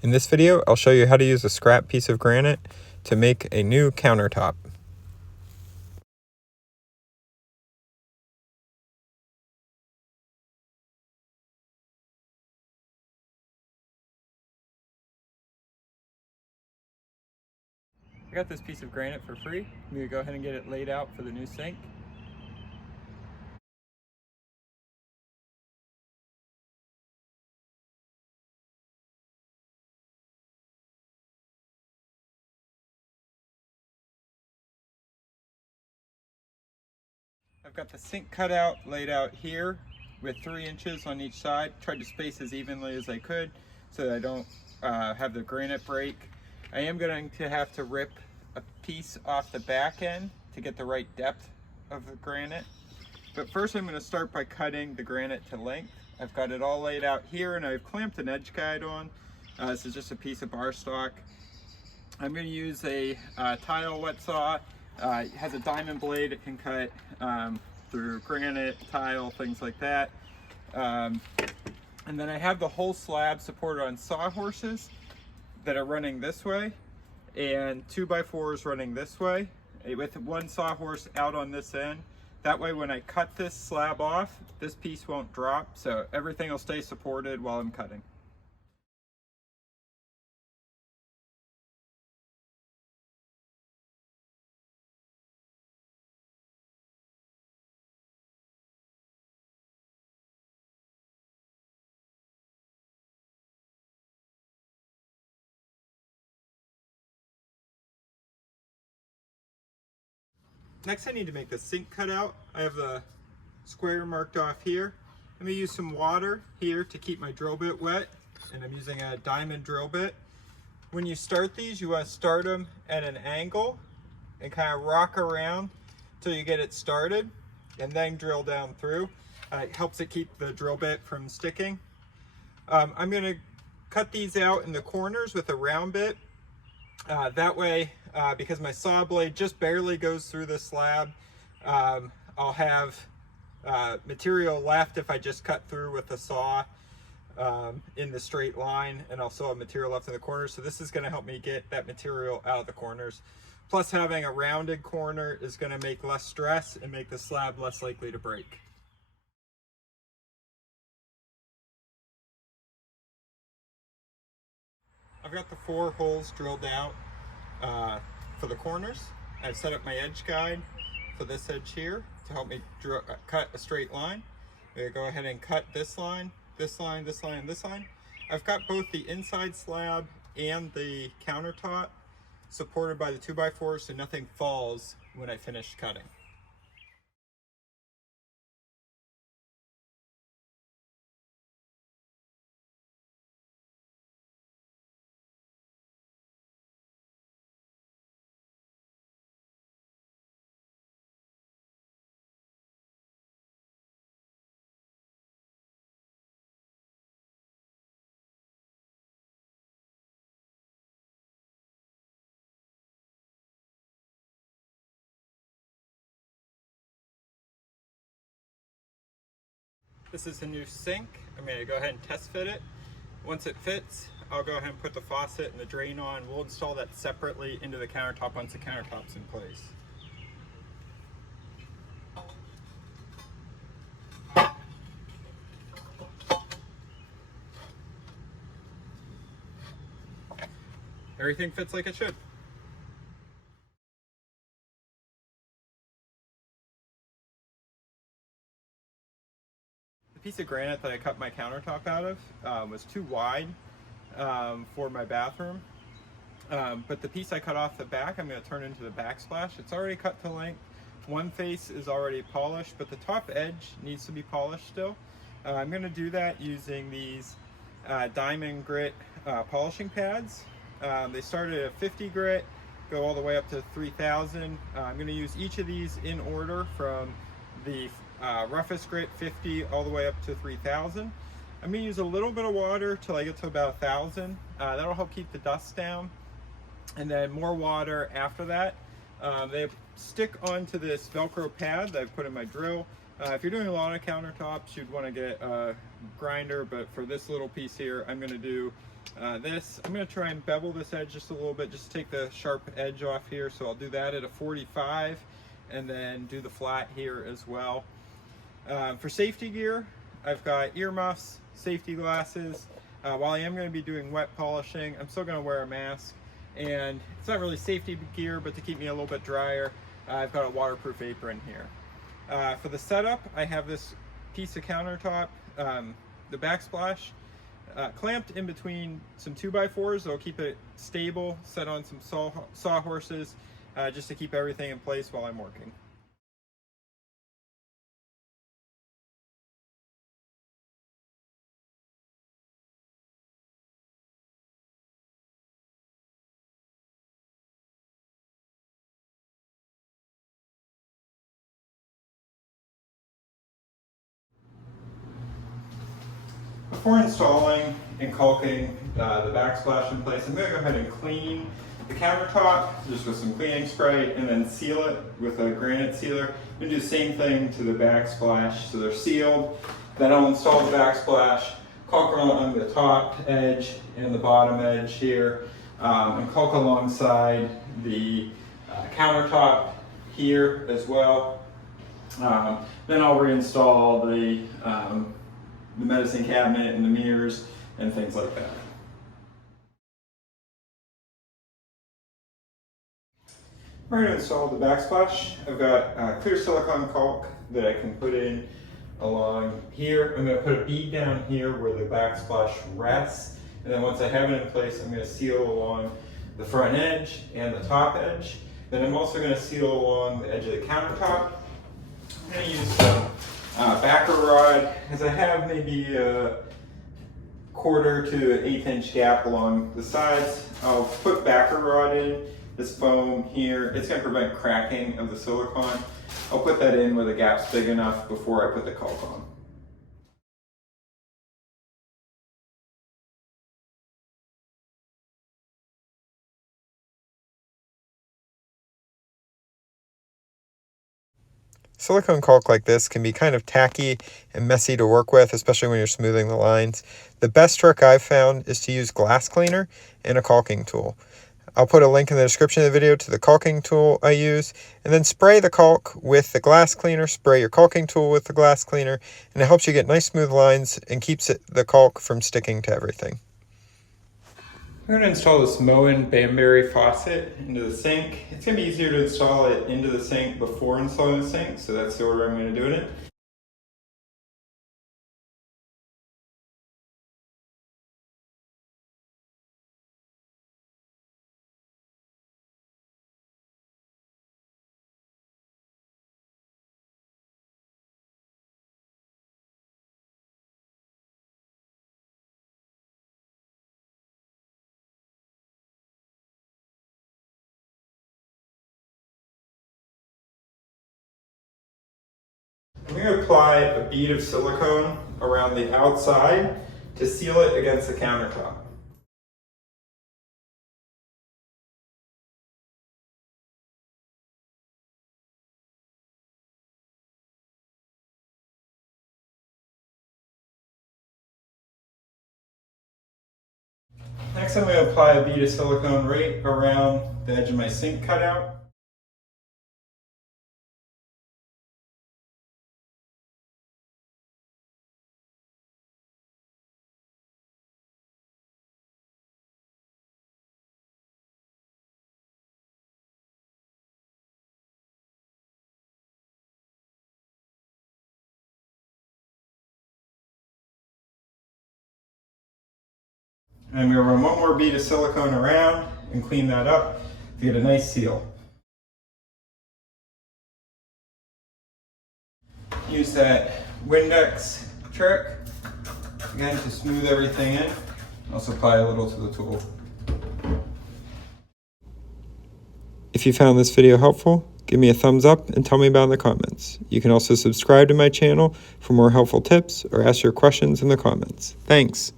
In this video, I'll show you how to use a scrap piece of granite to make a new countertop. I got this piece of granite for free. I'm going to go ahead and get it laid out for the new sink. I've got the sink cut out, laid out here with 3 inches on each side. Tried to space as evenly as I could so that I don't have the granite break. I am going to have to rip a piece off the back end to get the right depth of the granite. But first I'm going to start by cutting the granite to length. I've got it all laid out here and I've clamped an edge guide on. This is just a piece of bar stock. I'm going to use a tile wet saw. It has a diamond blade. It can cut through granite, tile, things like that. And then I have the whole slab supported on sawhorses that are running this way and 2x4s running this way with one sawhorse out on this end. That way when I cut this slab off, this piece won't drop, so everything will stay supported while I'm cutting. Next I need to make the sink cutout. I have the square marked off here. I'm going to use some water here to keep my drill bit wet, and I'm using a diamond drill bit. When you start these, you want to start them at an angle and kind of rock around till you get it started and then drill down through. It helps it keep the drill bit from sticking. I'm going to cut these out in the corners with a round bit. That way, because my saw blade just barely goes through the slab, I'll have material left if I just cut through with the saw in the straight line, and also have material left in the corners. So this is going to help me get that material out of the corners. Plus, having a rounded corner is going to make less stress and make the slab less likely to break. I've got the 4 holes drilled out for the corners. I've set up my edge guide for this edge here to help me cut a straight line. I'm going to go ahead and cut this line, this line, this line, and this line. I've got both the inside slab and the countertop supported by the 2x4 so nothing falls when I finish cutting. This is a new sink. I'm going to go ahead and test fit it. Once it fits, I'll go ahead and put the faucet and the drain on. We'll install that separately into the countertop once the countertop's in place. Everything fits like it should. The piece of granite that I cut my countertop out of was too wide for my bathroom. But the piece I cut off the back, I'm going to turn into the backsplash. It's already cut to length. One face is already polished, but the top edge needs to be polished still. I'm going to do that using these diamond grit polishing pads. They start at 50 grit, go all the way up to 3000. I'm going to use each of these in order from the roughest grit 50 all the way up to 3000. I'm going to use a little bit of water till I get to about 1000. That'll help keep the dust down, and then more water after that. They stick onto this Velcro pad that I've put in my drill. If you're doing a lot of countertops, you'd want to get a grinder, but for this little piece here, I'm going to do I'm going to try and bevel this edge just a little bit, just to take the sharp edge off here. So I'll do that at a 45 and then do the flat here as well. For safety gear, I've got earmuffs, safety glasses. While I am going to be doing wet polishing, I'm still going to wear a mask. And it's not really safety gear, but to keep me a little bit drier, I've got a waterproof apron here. For the setup, I have this piece of countertop, the backsplash, clamped in between some 2x4s. That'll keep it stable, set on some sawhorses, just to keep everything in place while I'm working. Before installing and caulking the backsplash in place, I'm going to go ahead and clean the countertop just with some cleaning spray and then seal it with a granite sealer. I'm going to do the same thing to the backsplash so they're sealed. Then I'll install the backsplash, caulk along the top edge and the bottom edge here, and caulk alongside the countertop here as well. Then I'll reinstall the medicine cabinet and the mirrors and things like that. I'm going to install the backsplash. I've got clear silicone caulk that I can put in along here. I'm going to put a bead down here where the backsplash rests, and then once I have it in place, I'm going to seal along the front edge and the top edge. Then I'm also going to seal along the edge of the countertop. I'm going to use some backer rod, as I have maybe a 1/4 to 1/8 inch gap along the sides. I'll put backer rod in, this foam here. It's going to prevent cracking of the silicone. I'll put that in where the gap's big enough before I put the caulk on. Silicone caulk like this can be kind of tacky and messy to work with, especially when you're smoothing the lines. The best trick I've found is to use glass cleaner and a caulking tool. I'll put a link in the description of the video to the caulking tool I use, and then spray the caulk with the glass cleaner, spray your caulking tool with the glass cleaner, and it helps you get nice smooth lines and keeps the caulk from sticking to everything. I'm going to install this Moen Banbury faucet into the sink. It's going to be easier to install it into the sink before installing the sink, so that's the order I'm going to do it in. I'm going to apply a bead of silicone around the outside to seal it against the countertop. Next, I'm going to apply a bead of silicone right around the edge of my sink cutout. And I'm going to run one more bead of silicone around and clean that up to get a nice seal. Use that Windex trick again to smooth everything in. Also apply a little to the tool. If you found this video helpful, give me a thumbs up and tell me about it in the comments. You can also subscribe to my channel for more helpful tips or ask your questions in the comments. Thanks.